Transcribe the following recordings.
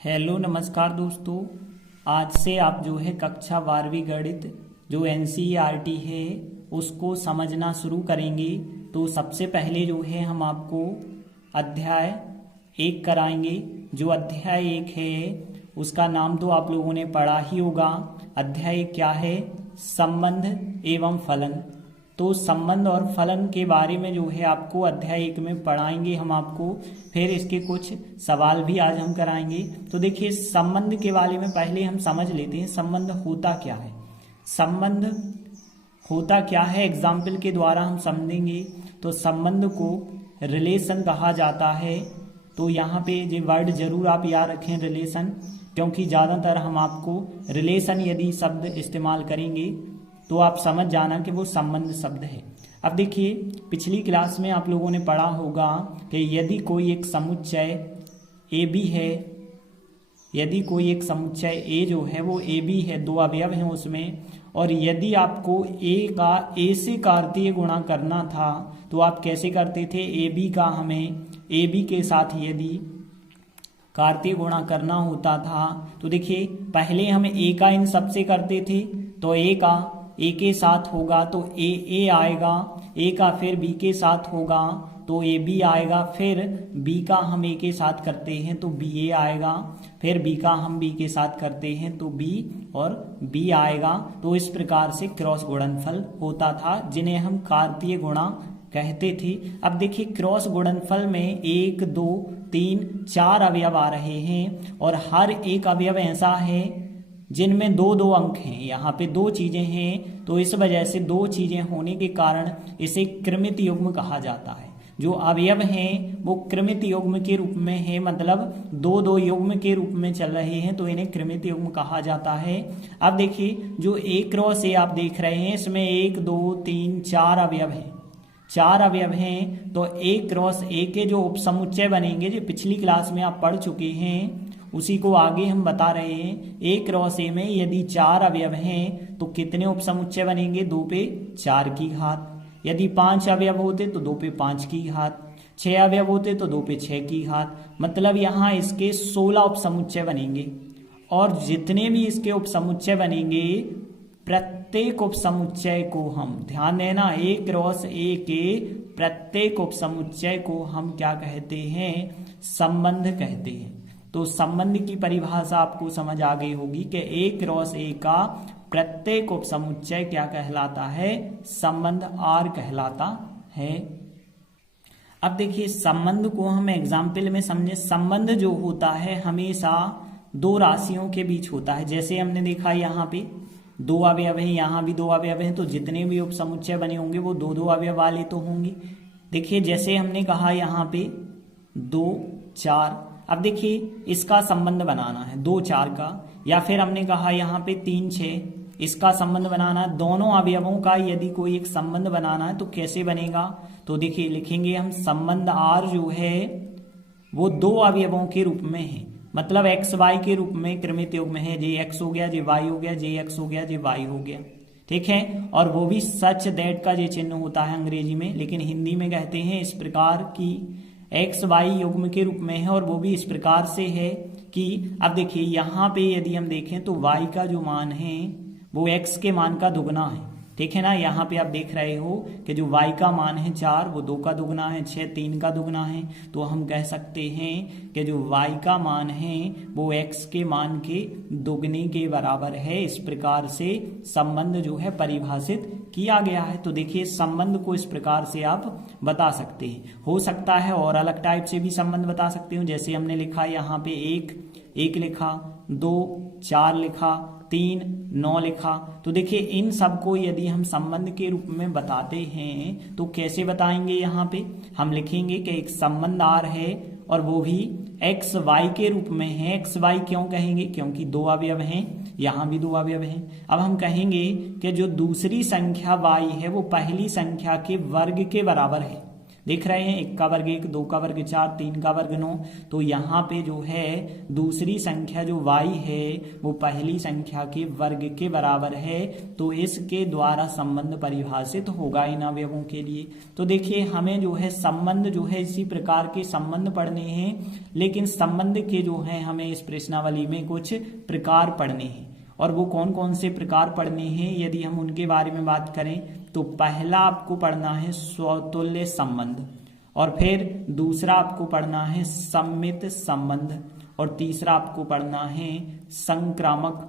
Hello नमस्कार दोस्तों। आज से आप जो है कक्षा 12वीं गणित जो एनसीईआरटी है उसको समझना शुरू करेंगे। तो सबसे पहले जो है हम आपको अध्याय 1 कराएंगे। जो अध्याय 1 है उसका नाम तो आप लोगों ने पढ़ा ही होगा। अध्याय क्या है? संबंध एवं फलन। तो संबंध और फलन के बारे में जो है आपको अध्याय 1 में पढ़ाएंगे हम आपको। फिर इसके कुछ सवाल भी आज हम कराएंगे। तो देखिए, संबंध के बारे में पहले हम समझ लेते हैं संबंध होता क्या है। संबंध होता क्या है एग्जाम्पल के द्वारा हम समझेंगे। तो संबंध को रिलेशन कहा जाता है। तो यहाँ पे ये वर्ड जरूर आप याद रखें, रिलेशन, क्योंकि ज़्यादातर हम आपको रिलेशन यदि शब्द इस्तेमाल करेंगे तो आप समझ जाना कि वो संबंध शब्द है। अब देखिए, पिछली क्लास में आप लोगों ने पढ़ा होगा कि यदि कोई एक समुच्चय ए बी है, यदि कोई एक समुच्चय ए जो है वो ए बी है, दो अवयव हैं उसमें, और यदि आपको ए का ए से कार्तीय गुणा करना था तो आप कैसे करते थे? ए बी का हमें ए बी के साथ यदि कार्तीय गुणा करना होता था तो देखिए, पहले हम ए का इन सबसे करते थे। तो ए का ए के साथ होगा तो ए आएगा, ए का फिर बी के साथ होगा तो ए बी आएगा, फिर बी का हम ए के साथ करते हैं तो बी ए आएगा, फिर बी का हम बी के साथ करते हैं तो बी और बी आएगा। तो इस प्रकार से क्रॉस गुणनफल होता था जिन्हें हम कार्तीय गुणा कहते थे। अब देखिए, क्रॉस गुणनफल में 1 2 3 4 अवयव आ रहे हैं और हर एक अवयव ऐसा है जिनमें 2-2 अंक हैं। यहाँ पे 2 चीजें हैं, तो इस वजह से 2 चीजें होने के कारण इसे क्रमित युग्म कहा जाता है। जो अवयव हैं वो क्रमित युग्म के रूप में है, मतलब 2-2 युग्म के रूप में चल रहे हैं, तो इन्हें क्रमित युग्म कहा जाता है। अब देखिए, जो ए क्रॉस ए आप देख रहे हैं इसमें 1 2 3 4 अवयव हैं, 4 अवयव हैं। तो ए क्रॉस ए के जो उपसमुच्चय बनेंगे, जो पिछली क्लास में आप पढ़ चुके हैं, उसी को आगे हम बता रहे हैं। ए क्रॉस ए में यदि 4 अवयव हैं तो कितने उपसमुच्चय बनेंगे? 2 पे 4 की घात। यदि 5 अवयव होते तो 2 पे 5 की घात। 6 अवयव होते तो 2 पे 6 की घात। मतलब यहाँ इसके 16 उपसमुच्चय बनेंगे। और जितने भी इसके उपसमुच्चय बनेंगे, प्रत्येक उपसमुच्चय को हम, ध्यान देना, ए क्रॉस ए के प्रत्येक उपसमुच्चय को हम क्या कहते हैं? संबंध कहते हैं। तो संबंध की परिभाषा आपको समझ आ गई होगी कि ए क्रॉस ए का प्रत्येक उपसमुच्चय क्या कहलाता है? संबंध आर कहलाता है। अब देखिए, संबंध को हम एग्जाम्पल में समझे। संबंध जो होता है हमेशा 2 राशियों के बीच होता है। जैसे हमने देखा यहाँ पे 2 अवयव हैं, यहाँ भी 2 अवयव हैं, तो जितने भी उपसमुच्चय बने होंगे वो 2-2 अवयव वाले तो होंगे। देखिए, जैसे हमने कहा यहाँ पे 2 4। अब देखिए, इसका संबंध बनाना है 2 4 का, या फिर हमने कहा यहाँ पे 3 6, इसका संबंध बनाना है। दोनों अवयवों का यदि कोई एक संबंध बनाना है तो कैसे बनेगा? तो देखिए, लिखेंगे हम संबंध आर जो है वो 2 अवयवों के रूप में है, मतलब एक्स वाई के रूप में क्रमित युग्म है। जे एक्स हो गया, जे वाई हो गया, जे एक्स हो गया, जे वाई हो गया, ठीक है। और वो भी सच दैट का जे चिन्ह होता है अंग्रेजी में, लेकिन हिंदी में कहते हैं इस प्रकार की एक्स वाई युग्म के रूप में है। और वो भी इस प्रकार से है कि अब देखिए, यहाँ पे यदि हम देखें तो वाई का जो मान है वो एक्स के मान का दुगना है, ठीक है ना। यहाँ पे आप देख रहे हो कि जो y का मान है 4 वो 2 का दुगना है, 6 3 का दुगना है। तो हम कह सकते हैं कि जो y का मान है वो x के मान के दुगने के बराबर है। इस प्रकार से संबंध जो है परिभाषित किया गया है। तो देखिए, संबंध को इस प्रकार से आप बता सकते हैं। हो सकता है और अलग टाइप से भी संबंध बता सकते हो। जैसे हमने लिखा यहाँ पे 1 लिखा, 2 4 लिखा, 3 9 लिखा। तो देखिए, इन सबको यदि हम संबंध के रूप में बताते हैं तो कैसे बताएंगे? यहाँ पे हम लिखेंगे कि एक संबंध आर है और वो भी एक्स वाई के रूप में है। एक्स वाई क्यों कहेंगे? क्योंकि 2 अवयव हैं, यहाँ भी 2 अवयव हैं। अब हम कहेंगे कि जो दूसरी संख्या वाई है वो पहली संख्या के वर्ग के बराबर है। देख रहे हैं, 1 का वर्ग 1, 2 का वर्ग 4, 3 का वर्ग 9। तो यहाँ पे जो है दूसरी संख्या जो y है वो पहली संख्या के वर्ग के बराबर है, तो इसके द्वारा संबंध परिभाषित होगा इन अवयवों के लिए। तो देखिए हमें जो है संबंध जो है इसी प्रकार के संबंध पढ़ने हैं, लेकिन संबंध के जो है हमें इस प्रश्नावली में कुछ प्रकार पढ़ने हैं। और वो कौन कौन से प्रकार पढ़ने हैं यदि हम उनके बारे में बात करें तो पहला आपको पढ़ना है स्वतुल्य संबंध, और फिर दूसरा आपको पढ़ना है सम्मित संबंध, और तीसरा आपको पढ़ना है संक्रामक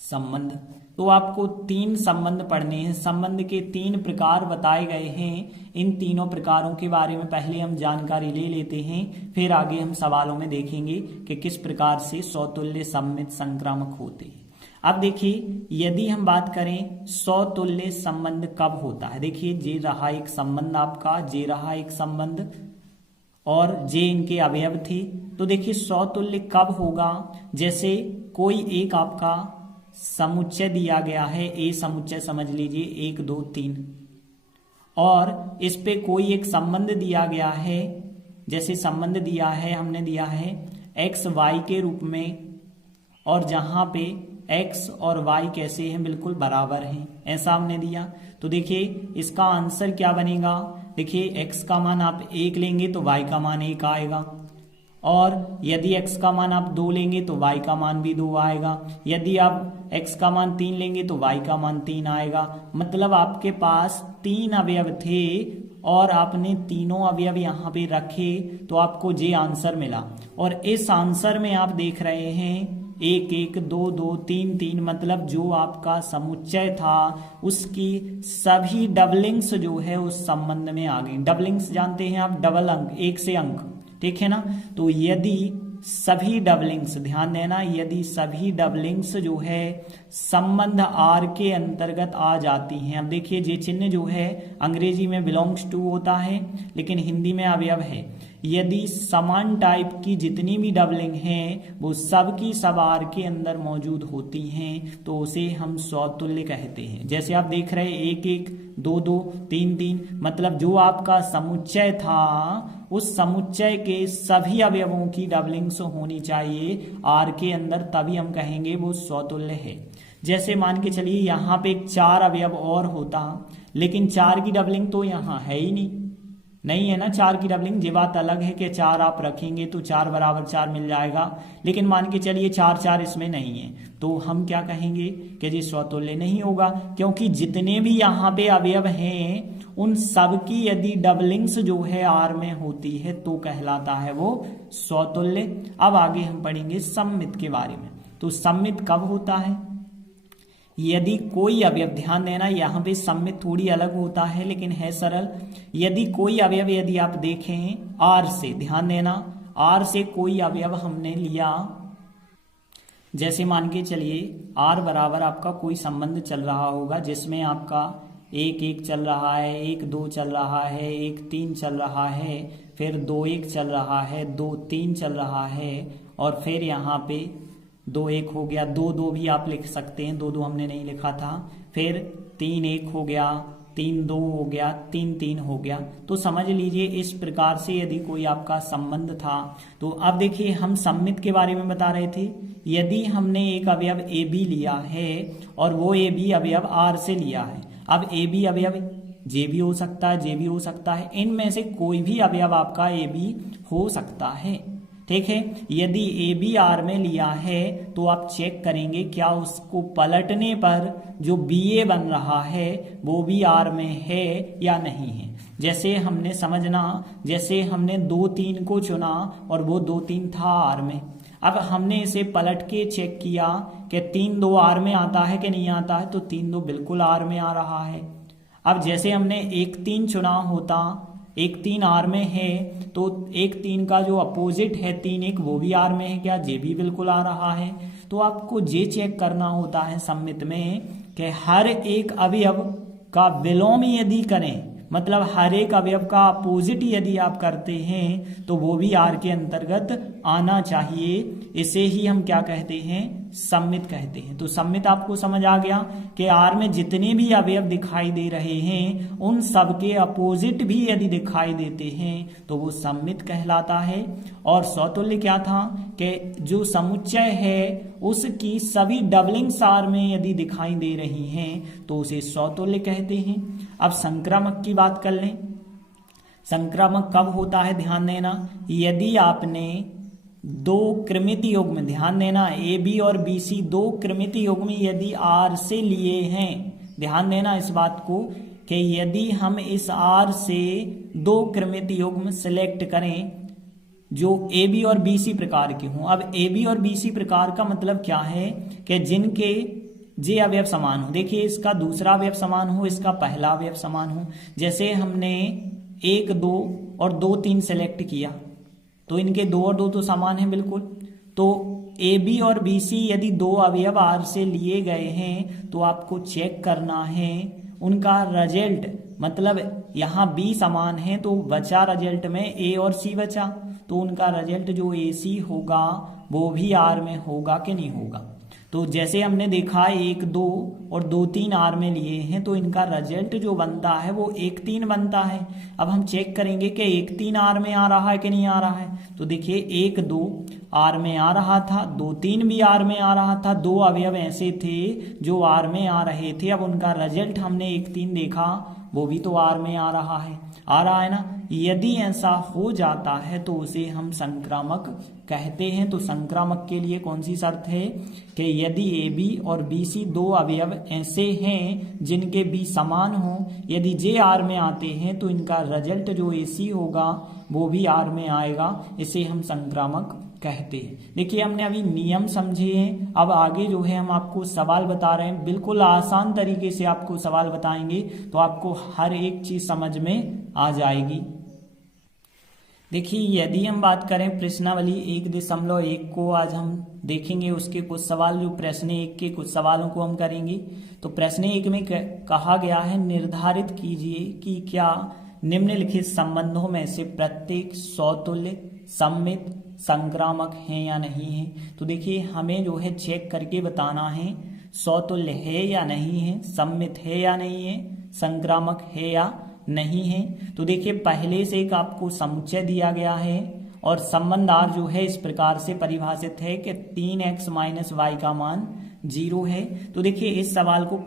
संबंध। तो आपको 3 संबंध पढ़ने हैं। संबंध के 3 प्रकार बताए गए हैं। इन तीनों प्रकारों के बारे में पहले हम जानकारी ले लेते हैं, फिर आगे हम सवालों में देखेंगे कि किस प्रकार से स्वतुल्य, सम्मित, संक्रामक होते हैं। अब देखिए यदि हम बात करें स्वतुल्य संबंध कब होता है, देखिए जे रहा एक संबंध आपका, जे रहा एक संबंध और जे इनके अवयव थे। तो देखिए स्वतुल्य कब होगा, जैसे कोई एक आपका समुच्चय दिया गया है, ए समुच्चय समझ लीजिए 1 2 3, और इस पे कोई एक संबंध दिया गया है। जैसे संबंध दिया है, हमने दिया है x y के रूप में, और जहां पे x और y कैसे हैं, बिल्कुल बराबर हैं, ऐसा हमने दिया। तो देखिए इसका आंसर क्या बनेगा, देखिए x का मान आप 1 लेंगे तो y का मान 1 आएगा, और यदि x का मान आप 2 लेंगे तो y का मान भी 2 आएगा। यदि आप x का मान 3 लेंगे तो y का मान 3 आएगा। मतलब आपके पास 3 अवयव थे और आपने तीनों अवयव यहाँ पे रखे तो आपको जे आंसर मिला। और इस आंसर में आप देख रहे हैं 1 1 2 2 3 3, मतलब जो आपका समुच्चय था उसकी सभी डबलिंग्स जो है उस संबंध में आ गई। डबलिंग्स जानते हैं आप, डबल अंक, 1 से अंक, ठीक है ना। तो यदि सभी डबलिंग्स, ध्यान देना, यदि सभी डबलिंग्स जो है संबंध आर के अंतर्गत आ जाती हैं। अब देखिए जे चिन्ह जो है अंग्रेजी में बिलोंग्स टू होता है, लेकिन हिंदी में अवयव है। यदि समान टाइप की जितनी भी डबलिंग हैं वो सब की सब आर के अंदर मौजूद होती हैं तो उसे हम स्वतुल्य कहते हैं। जैसे आप देख रहे हैं 1 1 2 2 3 3, मतलब जो आपका समुच्चय था उस समुच्चय के सभी अवयवों की डबलिंग्स होनी चाहिए आर के अंदर, तभी हम कहेंगे वो स्वतुल्य है। जैसे मान के चलिए यहाँ पे 4 अवयव और होता, लेकिन 4 की डबलिंग तो यहाँ है ही नहीं है ना। 4 की डबलिंग, ये बात अलग है कि 4 आप रखेंगे तो 4 बराबर 4 मिल जाएगा, लेकिन मान के चलिए 4 4 इसमें नहीं है, तो हम क्या कहेंगे कि ये स्वतुल्य नहीं होगा, क्योंकि जितने भी यहाँ पे अवयव हैं उन सब की यदि डबलिंग्स जो है आर में होती है तो कहलाता है वो स्वतुल्य। अब आगे हम पढ़ेंगे सम्मित के बारे में। तो सम्मित कब होता है, यदि कोई अवयव, ध्यान देना यहाँ पे सम्मित थोड़ी अलग होता है लेकिन है सरल। यदि कोई अवयव, यदि आप देखें आर से, ध्यान देना आर से कोई अवयव हमने लिया, जैसे मान के चलिए आर बराबर आपका कोई संबंध चल रहा होगा जिसमें आपका 1 1 चल रहा है, 1 2 चल रहा है, 1 3 चल रहा है, फिर 2 1 चल रहा है, 2 3 चल रहा है, और फिर यहाँ पे 2 1 हो गया, 2 2 भी आप लिख सकते हैं, 2 2 हमने नहीं लिखा था, फिर 3 1 हो गया, 3 2 हो गया, 3 3 हो गया। तो समझ लीजिए इस प्रकार से यदि कोई आपका संबंध था। तो अब देखिए हम सम्मित के बारे में बता रहे थे। यदि हमने एक अवयव ए बी लिया है और वो ए बी अवयव आर से लिया है, अब ए बी अवयव जे भी हो सकता है, जे भी हो सकता है, इनमें से कोई भी अवयव आपका ए बी हो सकता है, ठीक है। यदि ए बी आर में लिया है तो आप चेक करेंगे क्या उसको पलटने पर जो बी ए बन रहा है वो भी आर में है या नहीं है। जैसे हमने समझना, जैसे हमने 2 3 को चुना और वो 2 3 था आर में, अब हमने इसे पलट के चेक किया कि 3 2 आर में आता है कि नहीं आता है, तो 3 2 बिल्कुल आर में आ रहा है। अब जैसे हमने 1 3 चुना होता, 1 3 आर में है, तो 1 3 का जो अपोजिट है 3 1 वो भी आर में है क्या, जे भी बिल्कुल आ रहा है। तो आपको जे चेक करना होता है सम्मित में कि हर एक अवयव का विलोम यदि करें, मतलब हर एक अवयव का अपोजिट यदि आप करते हैं तो वो भी आर के अंतर्गत आना चाहिए। इसे ही हम क्या कहते हैं, सममित कहते हैं। तो सममित आपको समझ आ गया कि आर में जितने भी अवयव दिखाई दे रहे हैं उन सबके अपोजिट भी यदि दिखाई देते हैं तो वो सममित कहलाता है। और समतुल्य क्या था कि जो समुच्चय है उसकी सभी डबलिंग्स आर में यदि दिखाई दे रही हैं तो उसे समतुल्य कहते हैं। अब संक्रामक की बात कर लें। संक्रामक कब होता है, ध्यान देना, यदि आपने दो क्रमित युग्म, ध्यान देना, ए बी और बी सी दो क्रमित युग्म यदि आर से लिए हैं, ध्यान देना इस बात को कि यदि हम इस आर से दो क्रमित युग्म सिलेक्ट करें जो ए बी और बी सी प्रकार के हों। अब ए बी और बी सी प्रकार का मतलब क्या है कि जिनके जे अवयव समान हो। देखिए इसका दूसरा अवयव समान हो, इसका पहला अवयव समान हो। जैसे हमने 1 2 और 2 3 सेलेक्ट किया तो इनके 2 और 2 तो समान है बिल्कुल। तो ए बी और बी सी यदि दो अवयव आर से लिए गए हैं तो आपको चेक करना है उनका रिजल्ट, मतलब यहाँ बी समान है तो बचा रिजल्ट में ए और सी बचा, तो उनका रिजल्ट जो ए सी होगा वो भी आर में होगा कि नहीं होगा। तो जैसे हमने देखा 1 2 और 2 3 आर में लिए हैं तो इनका रिजल्ट जो बनता है वो 1 3 बनता है। अब हम चेक करेंगे कि 1 3 आर में आ रहा है कि नहीं आ रहा है। तो देखिए 1 2 आर में आ रहा था, 2 3 भी आर में आ रहा था, दो अवयव ऐसे थे जो आर में आ रहे थे। अब उनका रिजल्ट हमने 1 3 देखा, वो भी तो आर में आ रहा है ना। यदि ऐसा हो जाता है तो उसे हम संक्रामक कहते हैं। तो संक्रामक के लिए कौन सी शर्त है कि यदि ए बी और बी सी दो अवयव ऐसे हैं जिनके बी समान हो, यदि जे आर में आते हैं तो इनका रिजल्ट जो ए सी होगा वो भी आर में आएगा, इसे हम संक्रामक कहते हैं। देखिए हमने अभी नियम समझे हैं, अब आगे जो है हम आपको सवाल बता रहे हैं, बिल्कुल आसान तरीके से आपको सवाल बताएंगे तो आपको हर एक चीज समझ में आ जाएगी। देखिए यदि हम बात करें प्रश्नावली 1.1 को आज हम देखेंगे, उसके कुछ सवाल जो प्रश्न 1 के कुछ सवालों को हम करेंगे। तो प्रश्न 1 में कहा गया है निर्धारित कीजिए कि क्या निम्नलिखित संबंधों में से प्रत्येक समतुल्य, सममित, संक्रामक है या नहीं है। तो देखिए हमें जो है चेक करके बताना है समतुल्य है या नहीं है, सममित है या नहीं है, संक्रामक है या नहीं है। तो देखिए पहले से एक आपको समुच्चय दिया गया है और संबंध आर जो है इस प्रकार से परिभाषित है कि 3x - y का मान 0 है। तो देखिए इस सवाल को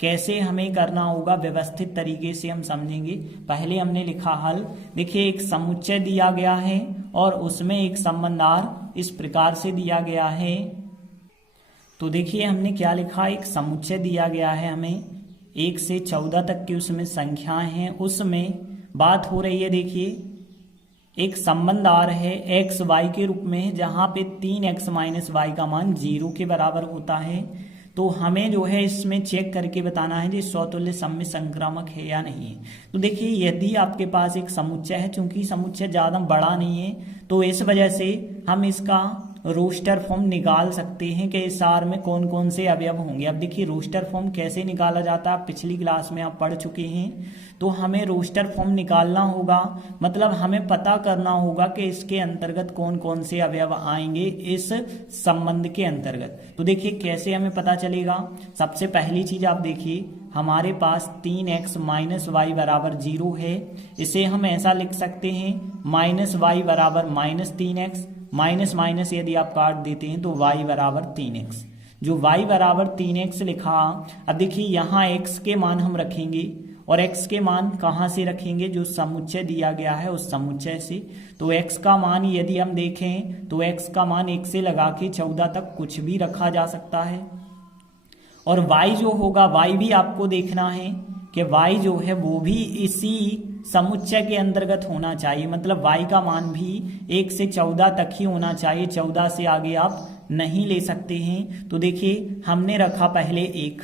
कैसे हमें करना होगा व्यवस्थित तरीके से हम समझेंगे। पहले हमने लिखा हल। देखिए एक समुच्चय दिया गया है और उसमें एक संबंध आर इस प्रकार से दिया गया है। तो देखिए हमने क्या लिखा, एक समुच्चय दिया गया है हमें, 1 से 14 तक की उसमें संख्याएं हैं, उसमें बात हो रही है। देखिए एक संबंध आर है एक्स वाई के रूप में जहां पे 3x - y का मान 0 के बराबर होता है। तो हमें जो है इसमें चेक करके बताना है कि समतुल्य, सममित, संक्रामक है या नहीं है। तो देखिए यदि आपके पास एक समुच्चय है, चूंकि समुच्चय ज्यादा बड़ा नहीं है तो इस वजह से हम इसका रोस्टर फॉर्म निकाल सकते हैं कि इस आर में कौन कौन से अवयव होंगे। अब देखिए रोस्टर फॉर्म कैसे निकाला जाता है, पिछली क्लास में आप पढ़ चुके हैं। तो हमें रोस्टर फॉर्म निकालना होगा, मतलब हमें पता करना होगा कि इसके अंतर्गत कौन कौन से अवयव आएंगे इस संबंध के अंतर्गत। तो देखिए कैसे हमें पता चलेगा। सबसे पहली चीज आप देखिए हमारे पास 3x - y बराबर 0 है। इसे हम ऐसा लिख सकते हैं -y बराबर -3x, माइनस माइनस यदि आप काट देते हैं तो y बराबर 3x। जो y बराबर 3x लिखा, अब देखिए यहाँ x के मान हम रखेंगे और x के मान कहाँ से रखेंगे, जो समुच्चय दिया गया है उस समुच्चय से। तो x का मान यदि हम देखें तो x का मान 1 से लगा के 14 तक कुछ भी रखा जा सकता है। और y जो होगा, y भी आपको देखना है कि y जो है वो भी इसी समुच्चय के अंतर्गत होना चाहिए, मतलब y का मान भी 1 से 14 तक ही होना चाहिए, 14 से आगे आप नहीं ले सकते हैं। तो देखिए हमने रखा पहले 1,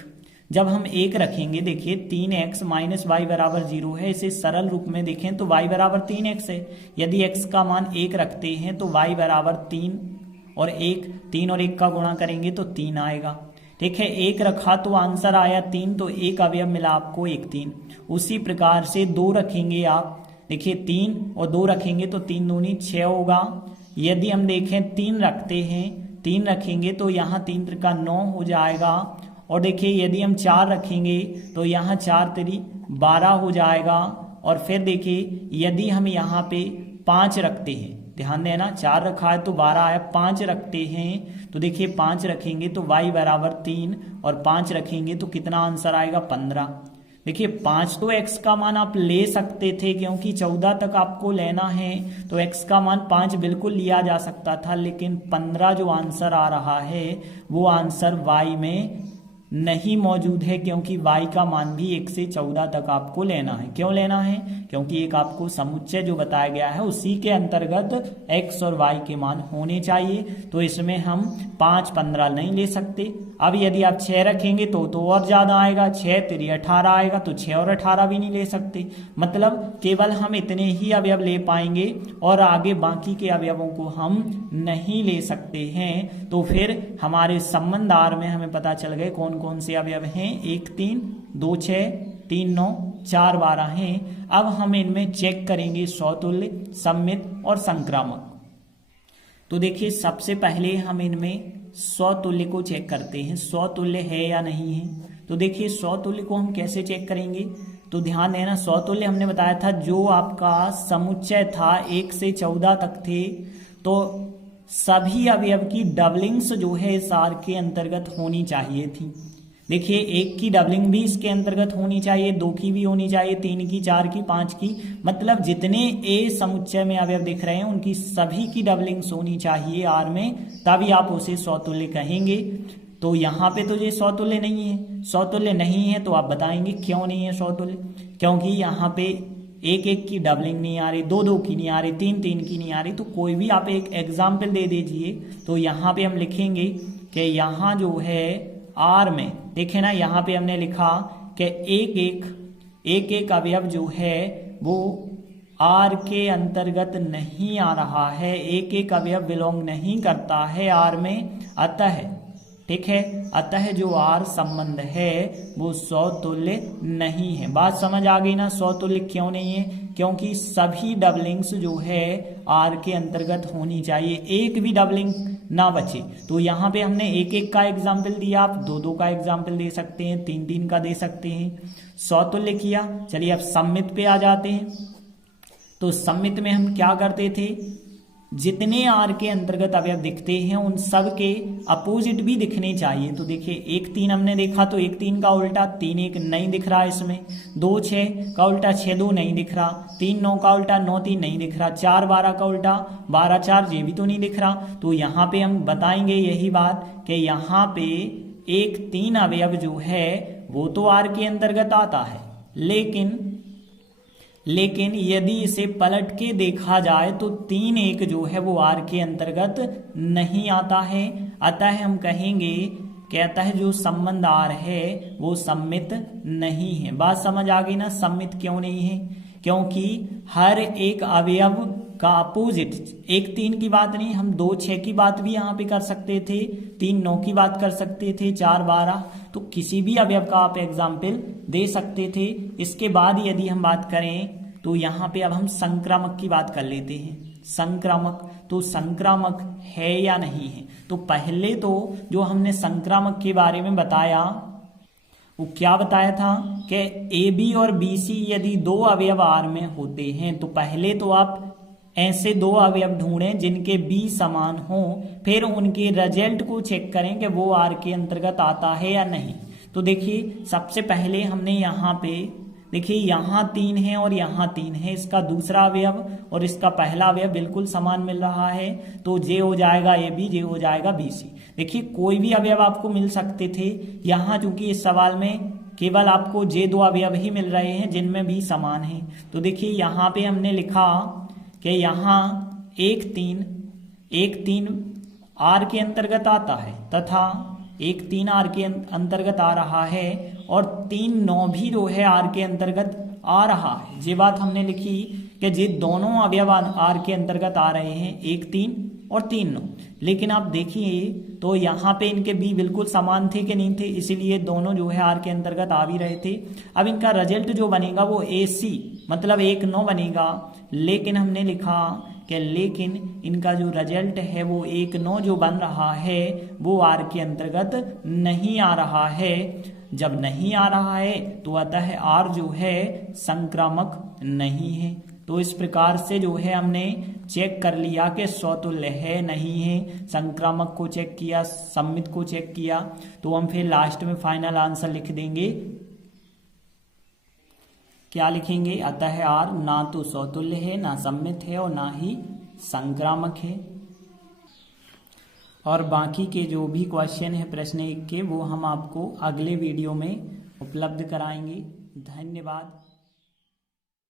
जब हम 1 रखेंगे, देखिए 3x - y बराबर 0 है, इसे सरल रूप में देखें तो y बराबर 3x है। यदि x का मान 1 रखते हैं तो y बराबर 3 और 1, 3 और 1 का गुणा करेंगे तो 3 आएगा। ठीक है, 1 रखा तो आंसर आया 3, तो एक अवयव मिला आपको 1 3। उसी प्रकार से 2 रखेंगे आप, देखिए 3 और 2 रखेंगे तो 3 दूनी 6 होगा। यदि हम देखें 3 रखते हैं, 3 रखेंगे तो यहाँ 3 त्रिका 9 हो जाएगा। और देखिए यदि हम 4 रखेंगे तो यहाँ 4 तिरी 12 हो जाएगा। और फिर देखिए यदि हम यहाँ पे 5 रखते हैं, ध्यान देना 4 रखा है तो 12 आया, 5 रखते हैं तो देखिए 5 रखेंगे तो y बराबर 3 और 5 रखेंगे तो कितना आंसर आएगा 15। देखिए 5 तो x का मान आप ले सकते थे क्योंकि 14 तक आपको लेना है तो x का मान 5 बिल्कुल लिया जा सकता था, लेकिन 15 जो आंसर आ रहा है वो आंसर y में नहीं मौजूद है क्योंकि y का मान भी 1 से 14 तक आपको लेना है। क्यों लेना है? क्योंकि एक आपको समुच्चय जो बताया गया है उसी के अंतर्गत x और y के मान होने चाहिए। तो इसमें हम 5, 15 नहीं ले सकते। अब यदि आप 6 रखेंगे तो और ज्यादा आएगा, 6 तिरी 18 आएगा तो 6 और 18 भी नहीं ले सकते। मतलब केवल हम इतने ही अवयव ले पाएंगे और आगे बाकी के अवयवों को हम नहीं ले सकते हैं। तो फिर हमारे संबंध आर में हमें पता चल गए कौन कौन से अवयव हैं। 1 3, 2 6, 3 9, 4 12 हैं। अब हम इनमें चेक करेंगे स्वतुल्य, सममित और संक्रामक। तो देखिए सबसे पहले हम इनमें स्वतुल्य को चेक करते हैं, स्वतुल्य है या नहीं है। तो देखिए स्वतुल्य को हम कैसे चेक करेंगे, तो ध्यान देना स्वतुल्य हमने बताया था जो आपका समुच्चय था 1 से 14 तक थे तो सभी अवयव की डबलिंग्स जो है इस आर के अंतर्गत होनी चाहिए थी। देखिए 1 की डबलिंग भी इसके अंतर्गत होनी चाहिए, 2 की भी होनी चाहिए, 3 की, 4 की, 5 की, मतलब जितने ए समुच्चय में अवयव दिख रहे हैं उनकी सभी की डबलिंग्स होनी चाहिए आर में, तभी आप उसे स्वतुल्य कहेंगे। तो यहाँ पे तो ये स्वतुल्य नहीं है, स्वतुल्य नहीं है तो आप बताएंगे क्यों नहीं है स्वतुल्य। क्योंकि यहाँ पे 1 1 की डबलिंग नहीं आ रही, 2 2 की नहीं आ रही, 3 3 की नहीं आ रही। तो कोई भी आप एक एग्जाम्पल दे दीजिए। तो यहाँ पे हम लिखेंगे कि यहाँ जो है आर में देखे ना, यहाँ पे हमने लिखा कि एक एक अवयव जो है वो आर के अंतर्गत नहीं आ रहा है, एक एक अवयव बिलोंग नहीं करता है आर में। अतः ठीक है, अतः जो आर संबंध है वो स्वतुल्य नहीं है। बात समझ आ गई ना, स्वतुल्य क्यों नहीं है? क्योंकि सभी डबलिंग्स जो है आर के अंतर्गत होनी चाहिए, एक भी डबलिंग ना बचे। तो यहाँ पे हमने 1 1 का एग्जाम्पल दिया, आप 2 2 का एग्जाम्पल दे सकते हैं, 3 3 का दे सकते हैं, स्वतुल्य किया। चलिए अब सम्मित पे आ जाते हैं। तो सम्मित में हम क्या करते थे, जितने आर के अंतर्गत अवयव दिखते हैं उन सब के अपोजिट भी दिखने चाहिए। तो देखिए 1 3 हमने देखा तो 1 3 का उल्टा 3 1 नहीं दिख रहा इसमें, 2 6 का उल्टा 6 2 नहीं दिख रहा, 3 9 का उल्टा 9 3 नहीं दिख रहा, 4 12 का उल्टा 12 4 ये भी तो नहीं दिख रहा। तो यहाँ पे हम बताएंगे यही बात कि यहाँ पे 1 3 अवयव जो है वो तो आर के अंतर्गत आता है, लेकिन यदि इसे पलट के देखा जाए तो 3 1 जो है वो आर के अंतर्गत नहीं आता है। अतः हम कहेंगे कि अतः जो संबंध आर है वो सम्मित नहीं है। बात समझ आ गई ना, सम्मित क्यों नहीं है? क्योंकि हर एक अवयव का अपोजिट, 1 3 की बात नहीं, हम 2 6 की बात भी यहाँ पे कर सकते थे, 3 9 की बात कर सकते थे, 4 12, तो किसी भी अवयव का आप एग्जाम्पल दे सकते थे। इसके बाद यदि हम बात करें तो यहाँ पे अब हम संक्रामक की बात कर लेते हैं। संक्रामक, तो संक्रामक है या नहीं है? तो पहले तो जो हमने संक्रामक के बारे में बताया वो क्या बताया था कि ए बी और बी सी यदि 2 अवयव आर में होते हैं तो पहले तो आप ऐसे 2 अवयव ढूंढें जिनके बी समान हो, फिर उनके रिजल्ट को चेक करें कि वो आर के अंतर्गत आता है या नहीं। तो देखिए सबसे पहले हमने यहाँ पे देखिए यहाँ 3 है और यहाँ 3 है, इसका दूसरा अवयव और इसका पहला अवयव बिल्कुल समान मिल रहा है, तो जे हो जाएगा ए बी, जे हो जाएगा बी सी। देखिए कोई भी अवयव आपको मिल सकते थे, यहाँ चूंकि इस सवाल में केवल आपको जे 2 अवयव ही मिल रहे हैं जिनमें भी समान है। तो देखिए यहाँ पे हमने लिखा कि यहाँ 1 3 आर के अंतर्गत आता है तथा 1 3 आर के अंतर्गत आ रहा है और 3 9 भी जो है आर के अंतर्गत आ रहा है। ये बात हमने लिखी कि ये दोनों अवयव आर के अंतर्गत आ रहे हैं, 1 3 और 3 9। लेकिन आप देखिए तो यहाँ पे इनके बी बिल्कुल समान थे कि नहीं थे, इसीलिए दोनों जो है आर के अंतर्गत आ भी रहे थे। अब इनका रिजल्ट जो बनेगा वो ए सी मतलब 1 9 बनेगा। लेकिन हमने लिखा कि लेकिन इनका जो रिजल्ट है वो 1-9 जो बन रहा है वो आर के अंतर्गत नहीं आ रहा है। जब नहीं आ रहा है तो अतः आर जो है संक्रामक नहीं है। तो इस प्रकार से जो है हमने चेक कर लिया कि स्वतुल्य है नहीं है, संक्रामक को चेक किया, सम्मित को चेक किया। तो हम फिर लास्ट में फाइनल आंसर लिख देंगे। क्या लिखेंगे? अतः आर ना तो स्वतुल्य है, ना सम्मित है और ना ही संक्रामक है। और बाकी के जो भी क्वेश्चन है प्रश्न 1 के वो हम आपको अगले वीडियो में उपलब्ध कराएंगे। धन्यवाद।